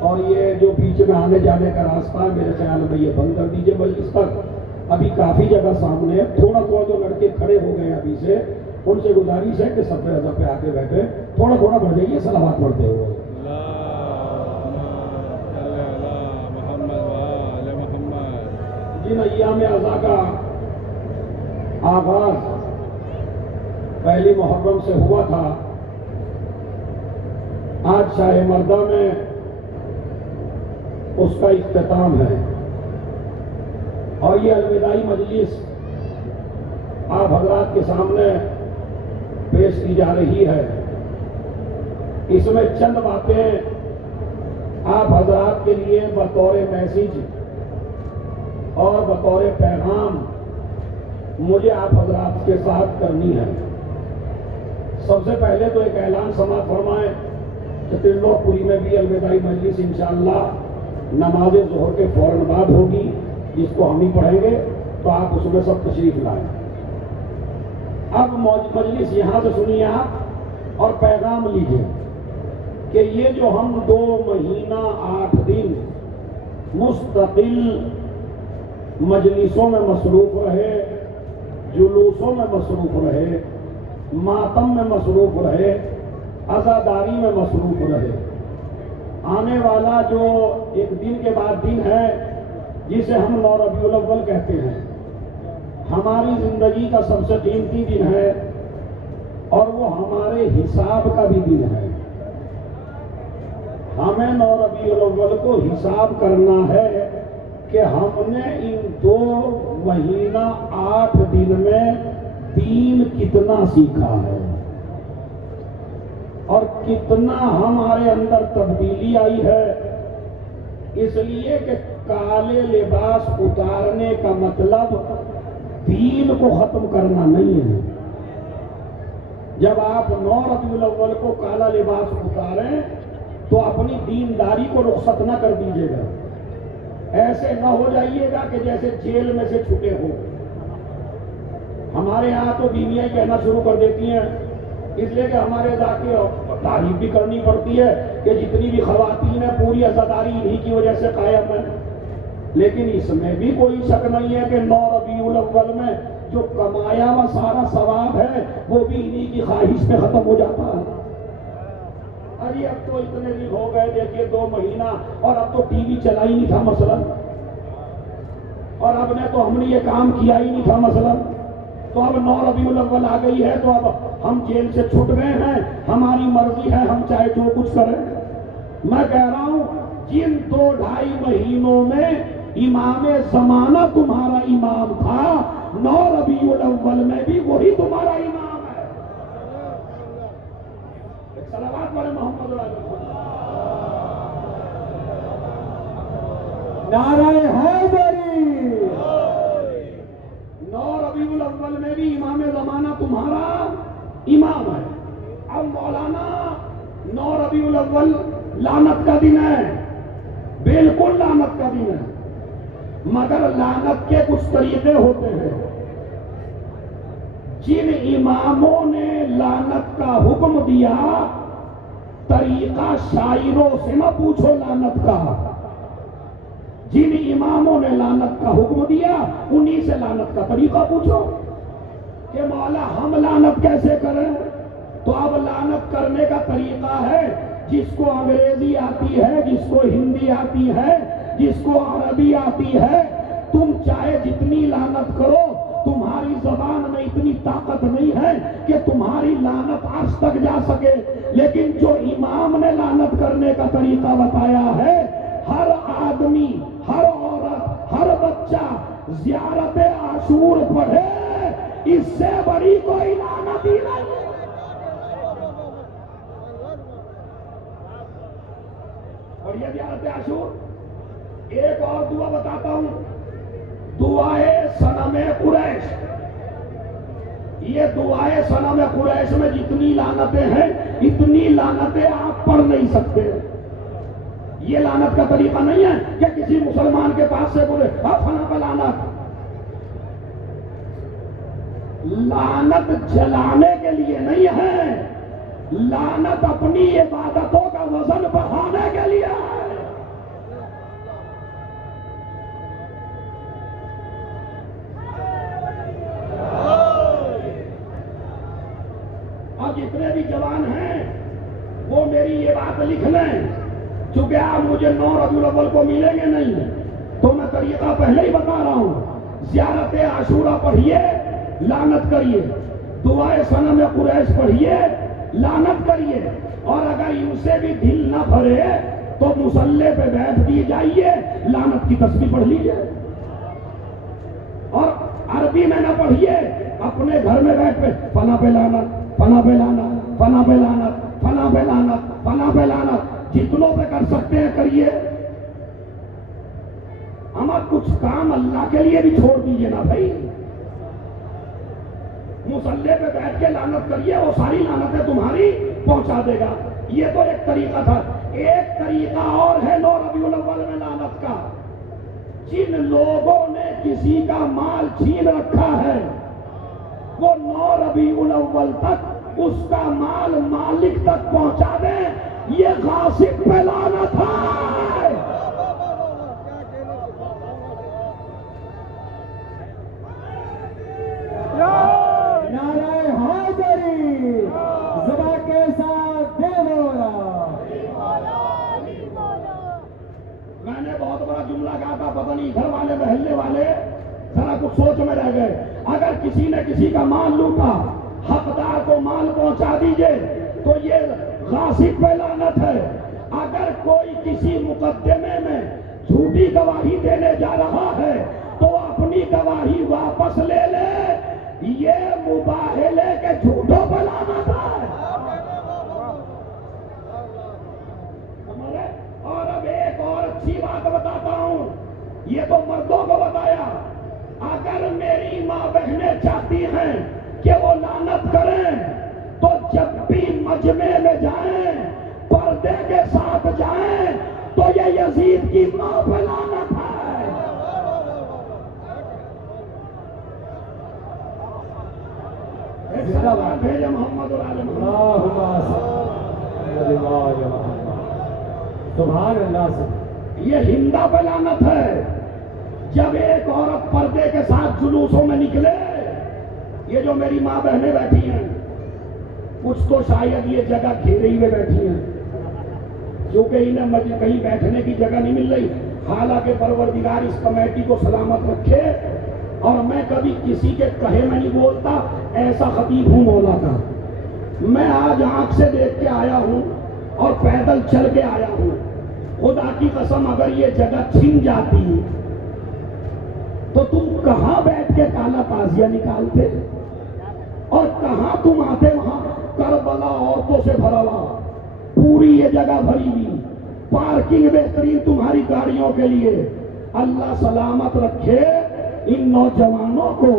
اور یہ جو بیچ میں آنے جانے کا راستہ ہے میرے خیال میں یہ بند کر دیجئے مجلس تک، ابھی کافی جگہ سامنے ہے، تھوڑا تھوڑا جو لڑکے کھڑے ہو گئے ابھی سے ان سے گزارش ہے کہ سب پہ آ کے بیٹھے، تھوڑا تھوڑا بڑھ جائیے صلوات پڑھتے ہوئے۔ جن ایام عزا کا آغاز پہلی محرم سے ہوا تھا، آج شاہ مردہ میں اس کا اختتام ہے، اور یہ الوداعی مجلس آپ حضرات کے سامنے پیش کی جا رہی ہے۔ اس میں چند باتیں آپ حضرات کے لیے بطور میسیج اور بطور پیغام مجھے آپ حضرات کے ساتھ کرنی ہے۔ سب سے پہلے تو ایک اعلان سماعت فرمائیں کہ ترلوک پوری میں بھی الوداعی مجلس انشاءاللہ نماز ظہر کے فوراً بعد ہوگی، جس کو ہم ہی پڑھیں گے، تو آپ اس میں سب تشریف لائیں۔ اب مجلس یہاں سے سنیے آپ اور پیغام لیجئے کہ یہ جو ہم 2 مہینہ 8 دن مستقل مجلسوں میں مصروف رہے، جلوسوں میں مصروف رہے، ماتم میں مصروف رہے، عزاداری میں مصروف رہے، آنے والا جو ایک دن کے بعد دن ہے جسے ہم 9 ربیع الاول کہتے ہیں، ہماری زندگی کا سب سے قیمتی دن ہے اور وہ ہمارے حساب کا بھی دن ہے۔ ہمیں 9 ربیع الاول کو حساب کرنا ہے کہ ہم نے ان 2 مہینہ 8 دن میں دین کتنا سیکھا ہے اور کتنا ہمارے اندر تبدیلی آئی ہے۔ اس لیے کہ کالے لباس اتارنے کا مطلب دین کو ختم کرنا نہیں ہے۔ جب آپ 9 ربیع الاول کو کالا لباس اتاریں تو اپنی دینداری کو رخصت نہ کر دیجیے گا، ایسے نہ ہو جائیے گا کہ جیسے جیل میں سے چھٹے ہو۔ ہمارے یہاں تو بیویاں کہنا شروع کر دیتی ہیں، اس لیے کہ ہمارے ذاتی تعریف بھی کرنی پڑتی ہے کہ جتنی بھی خواتین ہیں پوری عزاداری انہی کی وجہ سے قائم ہے۔ لیکن اس میں بھی کوئی شک نہیں ہے کہ 9 ربیع الاول میں جو کمایا ہوا سارا ثواب ہے وہ بھی انہی کی خواہش پہ ختم ہو جاتا ہے۔ ارے اب تو اتنے دن ہو گئے، دیکھیے 2 مہینہ، اور اب تو ٹی وی چلا ہی نہیں تھا مثلا، اور اب نے تو ہم نے یہ کام کیا ہی نہیں تھا مثلا، تو اب 9 ربیع الاول آ گئی ہے تو اب ہم جیل سے چھٹ گئے ہیں، ہماری مرضی ہے، ہم چاہے جو کچھ کریں۔ میں کہہ رہا ہوں جن 2-2.5 مہینوں میں امام زمانہ تمہارا امام تھا، 9 ربیع الاول میں بھی وہی تمہارا امام ہے۔ صلوات پڑھیں محمد نعرہ حیدری۔ 9 ربیع الاول میں بھی امام زمانہ تمہارا امام ہے۔ اب مولانا 9 ربیع الاول لعنت کا دن ہے، بالکل لعنت کا دن ہے، مگر لعنت کے کچھ طریقے ہوتے ہیں۔ جن اماموں نے لعنت کا حکم دیا، طریقہ شاعروں سے نہ پوچھو لعنت کا، جن اماموں نے لعنت کا حکم دیا انہی سے لعنت کا طریقہ پوچھو کہ مولا ہم لعنت کیسے کریں۔ تو اب لعنت کرنے کا طریقہ ہے، جس کو انگریزی آتی ہے، جس کو ہندی آتی ہے، جس کو عربی آتی ہے، تم چاہے جتنی لعنت کرو، تمہاری زبان میں اتنی طاقت نہیں ہے کہ تمہاری لعنت عرش تک جا سکے۔ لیکن جو امام نے لعنت کرنے کا طریقہ بتایا ہے، ہر آدمی، ہر عورت، ہر بچہ زیارت عاشور پڑھے، اس سے بڑی کوئی لعنت ہی نہیں۔ اور یہ زیارت عاشور، ایک اور دعا بتاتا ہوں، دعائے صنم قریش۔ یہ دعائے صنم قریش میں جتنی لعنتیں ہیں اتنی لعنتیں آپ پڑھ نہیں سکتے۔ یہ لعنت کا طریقہ نہیں ہے کہ کسی مسلمان کے پاس سے بولے فلاں پہ لعنت۔ لعنت جلانے کے لیے نہیں ہے، لعنت اپنی عبادتوں کا وزن بڑھانے کے لیے۔ جوان ہیں وہ میری یہ بات لکھ لیں، چونکہ آپ مجھے 9 ربیع الاول کو ملیں گے نہیں، تو میں طریقہ پہلے ہی بتا رہا ہوں۔ زیارت عاشورہ پڑھیے، لعنت کریے، دعائے صنم قریش پڑھیے، لعنت کریے، اور اگر ان سے بھی دل نہ بھرے تو مصلی پہ بیٹھ دیے جائیے، لعنت کی تسبیح پڑھ لیجیے، اور عربی میں نہ پڑھیے، اپنے گھر میں بیٹھ پہ فنا پہ لعنت، فنا پہ لعنت، فنا پہ لعنت، فنا پہ لعنت، فنا پہ لعنت، جتنوں پہ کر سکتے ہیں کریے۔ ہمیں کچھ کام اللہ کے لیے بھی چھوڑ دیجیے نا بھائی، مصلی پہ بیٹھ کے لعنت کریے، وہ ساری لعنتیں تمہاری پہنچا دے گا۔ یہ تو ایک طریقہ تھا۔ ایک طریقہ اور ہے 9 ربیع الاول میں لعنت کا۔ جن لوگوں نے کسی کا مال چھین رکھا ہے وہ 9 ربیع الاول تک اس کا مال مالک تک پہنچا دیں، یہ غاصب پہ لعنت ہے۔ نعرہ حیدری، زبا کے ساتھ دے مولا۔ میں نے بہت بڑا جملہ کہا تھا، پتہ نہیں گھر والے محلے والے ذرا کچھ سوچ میں رہ گئے۔ اگر کسی نے کسی کا مال لوٹا، حقدار کو مال پہنچا دیجئے تو یہ غاصب پہ لعنت ہے۔ اگر کوئی کسی مقدمے میں جھوٹی گواہی دینے جا رہا ہے تو اپنی گواہی واپس لے لے، یہ مباہلے کے جھوٹوں پہ لعنت ہے۔ اور اب ایک اور اچھی بات بتاتا ہوں، یہ تو مردوں کو بتایا، اگر میری ماں بہنیں چاہتی ہیں کہ وہ لعنت کریں تو جب بھی مجمع میں جائیں پردے کے ساتھ جائیں تو یہ یزید کی ماں پہ لعنت ہے۔ بھیجے محمد اور آل محمد، سبحان اللہ سے۔ یہ ہندا پہ لعنت ہے۔ جب ایک عورت پردے کے ساتھ جلوسوں میں نکلے، یہ جو میری ماں بہنیں بیٹھی ہیں کچھ تو شاید یہ جگہ گھیرے ہوئے بیٹھی ہیں کیونکہ انہیں کہیں بیٹھنے کی جگہ نہیں مل رہی۔ حالانکہ پروردگار اس کمیٹی کو سلامت رکھے، اور میں کبھی کسی کے کہے میں نہیں بولتا، ایسا خطیب ہوں مولا کا۔ میں آج آنکھ سے دیکھ کے آیا ہوں اور پیدل چل کے آیا ہوں، خدا کی قسم اگر یہ جگہ چھن جاتی تو تم کہاں بیٹھ کے کالا تازیہ نکالتے، اور کہاں تم آتے وہاں کربلا عورتوں سے بھرا ہوا، پوری یہ جگہ بھری ہوئی، پارکنگ بہترین تمہاری گاڑیوں کے لیے۔ اللہ سلامت رکھے ان نوجوانوں کو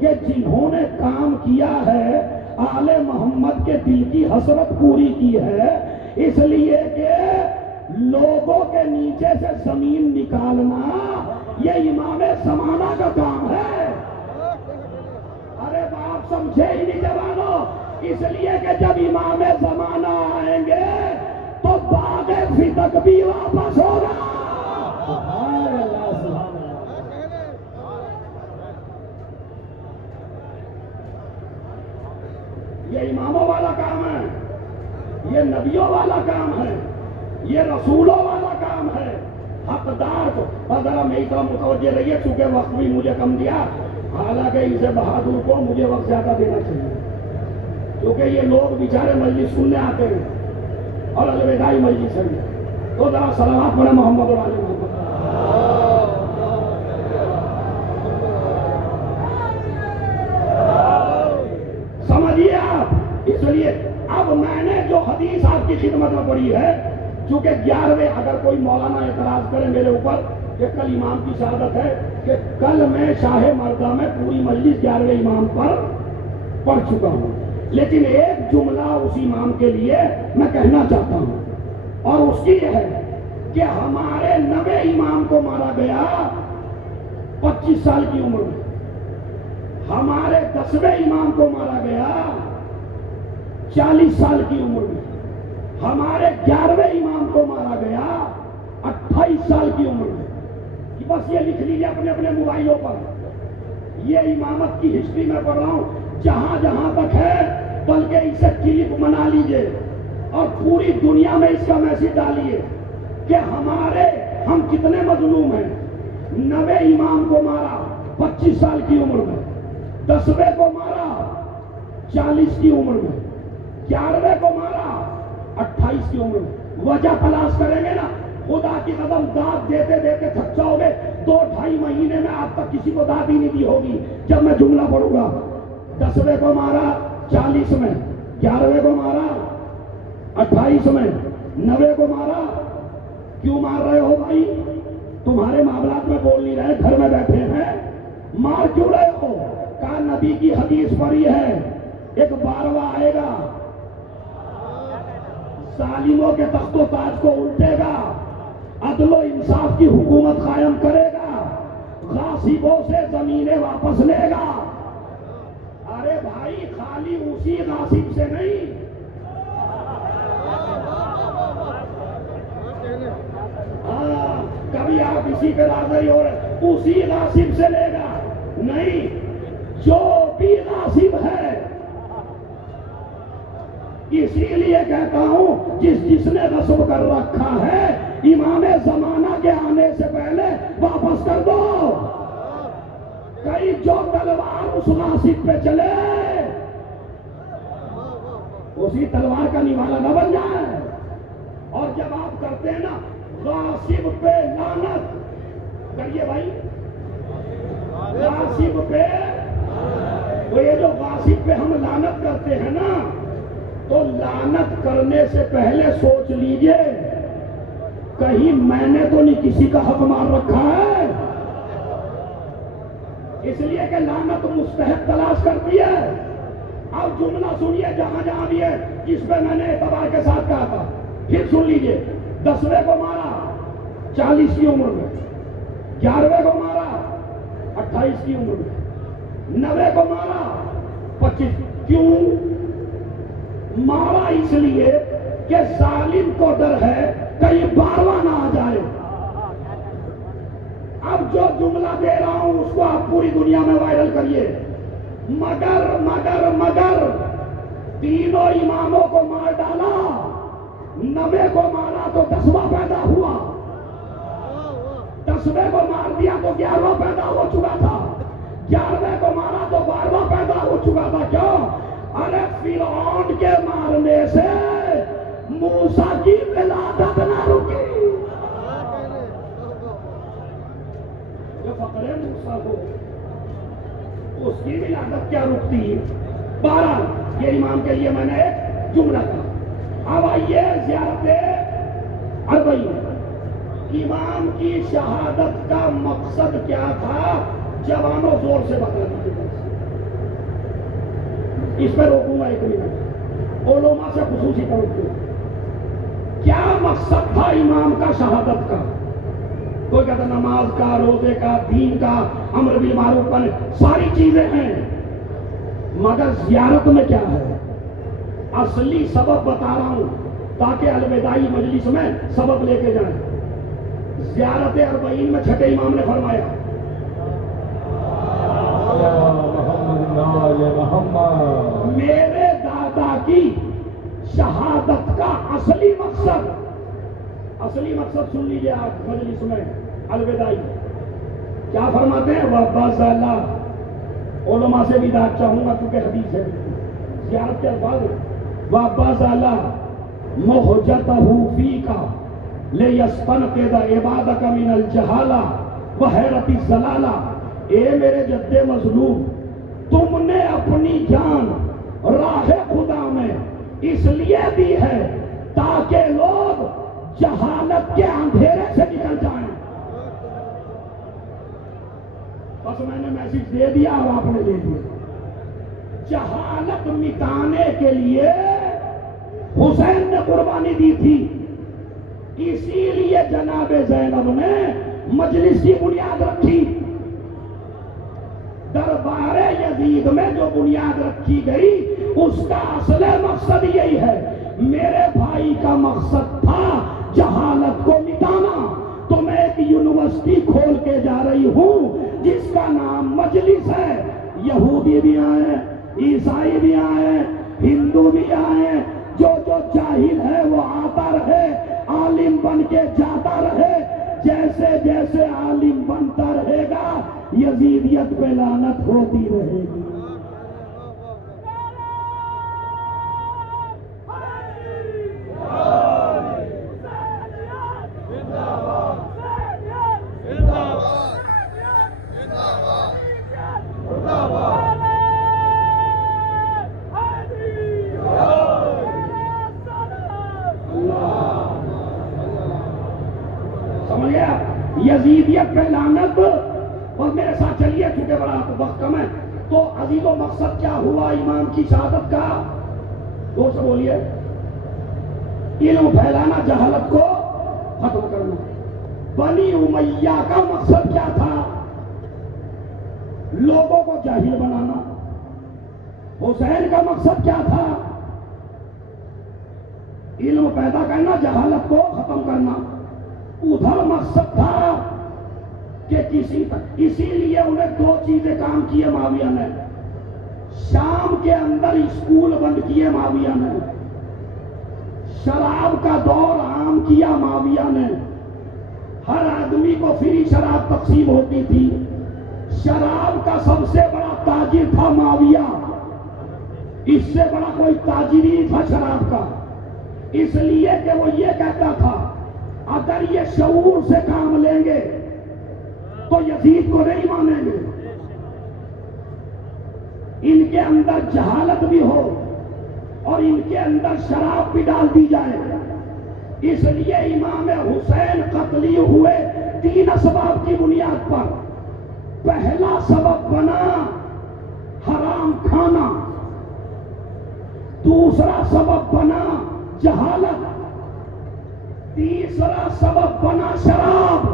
کہ جنہوں نے کام کیا ہے، آل محمد کے دل کی حسرت پوری کی ہے، اس لیے کہ لوگوں کے نیچے سے زمین نکالنا یہ امام زمانہ کا کام ہے۔ ارے باپ سمجھے ہی نہیں جوانوں، اس لیے کہ جب امام زمانہ آئیں گے تو باغ فتق بھی واپس ہوگا۔ سبحان اللہ، سبحان اللہ۔ یہ اماموں والا کام ہے، یہ نبیوں والا کام ہے، یہ رسولوں والا کام ہے۔ حقدار کو اور ذرا میری طرح متوجہ رہیے، چونکہ وقت بھی مجھے کم دیا، حالانکہ اسے بہادر کو مجھے وقت زیادہ دینا چاہیے، کیونکہ یہ لوگ بیچارے مجلس سننے آتے ہیں اور الوداعی مجلس ہے۔ تو ذرا صلوات پڑھیں محمد اور آل محمد۔ سمجھیے آپ، اس لیے اب میں نے جو حدیث آپ کی خدمت میں پڑھی ہے، چونکہ 11ویں اگر کوئی مولانا اعتراض کرے میرے اوپر کہ کل امام کی شہادت ہے، کہ کل میں شاہ مردہ میں پوری مجلس 11ویں امام پر پڑھ چکا ہوں، لیکن ایک جملہ اس امام کے لیے میں کہنا چاہتا ہوں، اور اس کی یہ ہے کہ ہمارے 9ویں امام کو مارا گیا 25 سال کی عمر میں، ہمارے 10ویں امام کو مارا گیا 40 سال کی عمر میں، ہمارے 11ویں امام کو مارا گیا 28 سال کی عمر میں۔ بس یہ لکھ لیجیے اپنے اپنے موبائلوں پر، یہ امامت کی ہسٹری میں پڑھ رہا ہوں، جہاں جہاں تک ہے بلکہ اسے کلپ بنا لیجئے اور پوری دنیا میں اس کا میسج ڈالیے کہ ہم کتنے مظلوم ہیں. 90 امام کو مارا 25 سال کی عمر میں، 10ویں کو مارا 40 کی عمر میں، 11ویں کو مارا 28 کی عمر میں. وجہ تلاش کریں گے نا، خدا کی قسم داد دیتے دیتے تھک جاؤ گے. 2-2.5 مہینے میں آپ تک کسی کو داد ہی نہیں دی ہوگی جب میں جملہ پڑھوں گا. 10ویں کو مارا 40 میں، 11ویں کو مارا 28 میں، 90 کو مارا. کیوں مار رہے ہو بھائی؟ تمہارے معاملات میں بول نہیں رہے، گھر میں بیٹھے ہیں، مار کیوں رہے ہو؟ کہا نبی کی حدیث پڑھی ہے، ایک بارواں آئے گا، ظالموں کے تخت و تاج کو الٹے گا، عدل و انصاف کی حکومت قائم کرے گا، غاصبوں سے زمینیں واپس لے گا. ارے بھائی خالی اسی غاصب سے نہیں، کبھی آپ اسی پہ راضی ہو رہے، اسی غاصب سے لے گا نہیں، جو بھی غاصب ہے. اسی لیے کہتا ہوں جس نے غصب کر رکھا ہے امام زمانہ کے آنے سے پہلے واپس کر دو. کئی جو تلوار اس غاصب پہ چلے اسی تلوار کا نوالا نہ بن جائے. اور جب آپ کرتے ہیں نا غاصب پہ لعنت کریے بھائی، غاصب پہ، وہ یہ جو غاصب پہ ہم لعنت کرتے ہیں نا، تو لعنت کرنے سے پہلے سوچ لیجئے کہیں میں نے تو نہیں کسی کا حق مار رکھا ہے. اس لیے کہ لعنت مستحق تلاش کرتی ہے. اب جملہ سنیے جہاں جہاں بھی ہے جس پہ میں نے اعتبار کے ساتھ کہا تھا، پھر سن لیجئے. 10ویں کو مارا 40 کی عمر میں، 11ویں کو مارا 28 کی عمر میں، 90 کو مارا 25. کیوں مارا؟ اس لیے کہ ظالم کو ڈر ہے کہیں 12واں نہ آ جائے. اب جو جملہ دے رہا ہوں اس کو آپ پوری دنیا میں وائرل کریے. مگر مگر مگر تینوں اماموں کو مار ڈالا، 90 کو مارا تو 10واں پیدا ہوا، 10ویں کو مار دیا تو 11واں پیدا ہو چکا تھا، 11ویں کو مارا تو 12واں پیدا ہو چکا تھا. کیوں؟ ارے فرعون کے مارنے سے موسیٰ کی ولادت نہ رکی. جو فقر موسیٰ کو اس کی ولادت کیا رکتی؟ 12. یہ امام کے لیے میں نے ایک جملہ کہا. اب آئیے زیارت 40. امام کی شہادت کا مقصد کیا تھا؟ جوانوں زور سے بتا دیجیے. اس پہ روکوں گا 1 منٹ. علماء سے خصوصی توجہ. کیا مقصد تھا امام کا شہادت کا؟ کوئی کہتا نماز کا، روزے کا، دین کا، امر بالمعروف کا، ساری چیزیں ہیں، مگر زیارت میں کیا ہے؟ اصلی سبب بتا رہا ہوں تاکہ الوداعی مجلس میں سبب لے کے جائیں. زیارت 40 میں چھٹے امام نے فرمایا میرے دادا کی شہادت کا اصلی مقصد سن لیجیے آپ مجلس میں الوداعی کیا فرماتے ہیں؟ وَعَبَّاسَ اللہ. علماء سے بھی داد چاہوں گا کیونکہ حدیث ہے. زیارت کے الفاظ وَعَبَّاسَ اللہ مُحْجَتَهُ فِيكَ لِيَسْتَنْقِذَ عِبَادَكَ مِنَ الْجَهَالَةِ وَحَيْرَةِ الضَّلَالَةِ. اے میرے جد مظلوم، تم نے اپنی جان راہ خدا میں اس لیے دی ہے تاکہ لوگ جہالت کے اندھیرے سے نکل جائیں. بس میں نے میسج دے دیا اور آپ نے لے دیا. جہالت مٹانے کے لیے حسین نے قربانی دی تھی. اسی لیے جناب زینب نے مجلس کی بنیاد رکھی. دربار یزید میں جو بنیاد رکھی گئی اس کا اصل مقصد یہی ہے. میرے بھائی کا مقصد تھا جہالت کو مٹانا. تو میں ایک یونیورسٹی کھول کے جا رہی ہوں جس کا نام مجلس ہے. یہودی بھی آئے، عیسائی بھی آئے، ہندو بھی آئے، جو جاہل ہے وہ آتا رہے، عالم بن کے جاتا رہے، جیسے جیسے عالم بنتا رہے گا یزیدیت پہ لعنت ہوتی رہے گی۔ سمجھ گیا؟ یزیدیت پہ لعنت۔ اور میرے ساتھ چلیے چونکہ بڑا وقت کم ہے، تو عزیز و مقصد کیا ہوا امام کی شہادت کا؟ دو سے بولیے۔ علم پھیلانا، جہالت کو ختم کرنا۔ بنی امیہ کا مقصد کیا تھا؟ لوگوں کو جاہل بنانا۔ حسین کا مقصد کیا تھا؟ علم پیدا کرنا، جہالت کو ختم کرنا۔ ادھر مقصد تھا کہ اسی لیے انہیں دو چیزیں کام کیے معاویہ نے۔ شام کے اندر اسکول بند کیے معاویہ نے، شراب کا دور عام کیا معاویہ نے، ہر آدمی کو فری شراب تقسیم ہوتی تھی، شراب کا سب سے بڑا تاجر تھا معاویہ، اس سے بڑا کوئی تاجر نہیں تھا شراب کا، اس لیے کہ وہ یہ کہتا تھا اگر یہ شعور سے کام لیں گے تو یزید کو نہیں مانیں گے، ان کے اندر جہالت بھی ہو اور ان کے اندر شراب بھی ڈال دی جائے۔ اس لیے امام حسین قتلی ہوئے تین اسباب کی بنیاد پر۔ پہلا سبب بنا حرام کھانا، دوسرا سبب بنا جہالت، تیسرا سبب بنا شراب،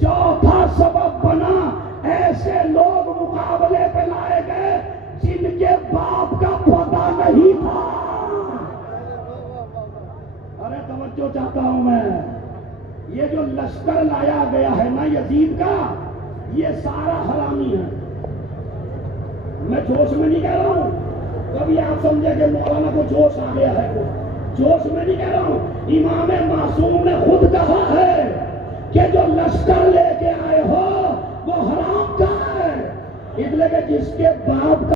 چوتھا سبب بنا ایسے لوگ مقابلے پہ لائے گئے جن کے باپ کا پتہ نہیں تھا۔ ارے توجہ چاہتا ہوں میں، یہ جو لشکر لایا گیا ہے نا یزید کا، یہ سارا حرامی ہے۔ میں جوش میں نہیں کہہ رہا ہوں، کبھی آپ سمجھے کہ مولانا کو جوش آ گیا ہے، جوش میں نہیں کہہ رہا ہوں، امام معصوم نے خود کہا ہے کہ جو لشکر لے کے آئے ہو وہ حرام کا ہے، اس لیے کہ جس کے باپ کا